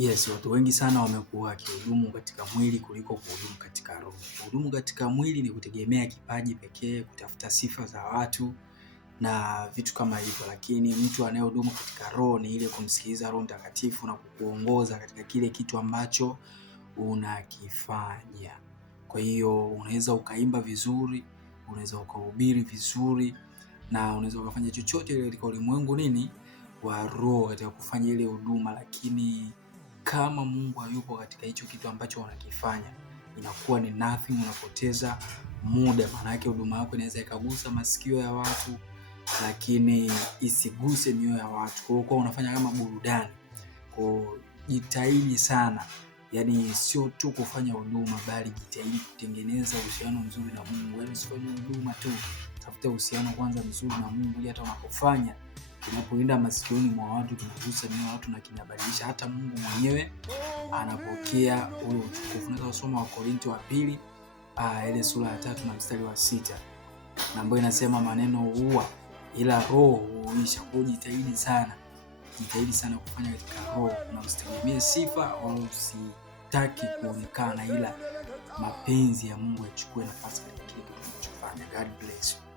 Yes, watu wengi sana wamekuwa wakihudumu katika mwili kuliko kuhudumu katika roho. Kuhudumu katika mwili ni kutegemea kipaji pekee, kutafuta sifa za watu na vitu kama hivyo, lakini mtu anayehudumu katika roho ni ile kumsikiliza Roho Mtakatifu na kukuongoza katika kile kitu ambacho unakifanya. Kwa hiyo unaweza ukaimba vizuri, unaweza ukahubiri vizuri, na unaweza ukafanya chochote ile katika ulimwengu wa roho katika kufanya ile huduma, lakini kama Mungu hayupo katika hicho kitu ambacho unakifanya, inakuwa ni nothing, unapoteza muda. Maana yake huduma yako inaweza ikagusa masikio ya watu lakini isiguse mioyo ya watu. Kwa hiyo unafanya kama burudani. Kwa jitahidi sana, yaani sio tu kufanya huduma bali jitahidi kutengeneza uhusiano mzuri na Mungu. Yaani usifanye huduma tu, tafuta uhusiano kwanza mzuri na Mungu ili hata unapofanya kinapoenda masikioni mwa watu kinagusa mioyo ya watu na kinabadilisha, hata Mungu mwenyewe anapokea ule utukufu. Unaweza kusoma Wakorintho wa pili ile sura ya 3 na mstari wa 6 na ambayo inasema maneno huua ila roho huisha. Kwa jitahidi sana kufanya katika roho na usitegemee sifa wala usitaki kuonekana, ila mapenzi ya Mungu yachukue nafasi katika kile kitu unachofanya. God bless you.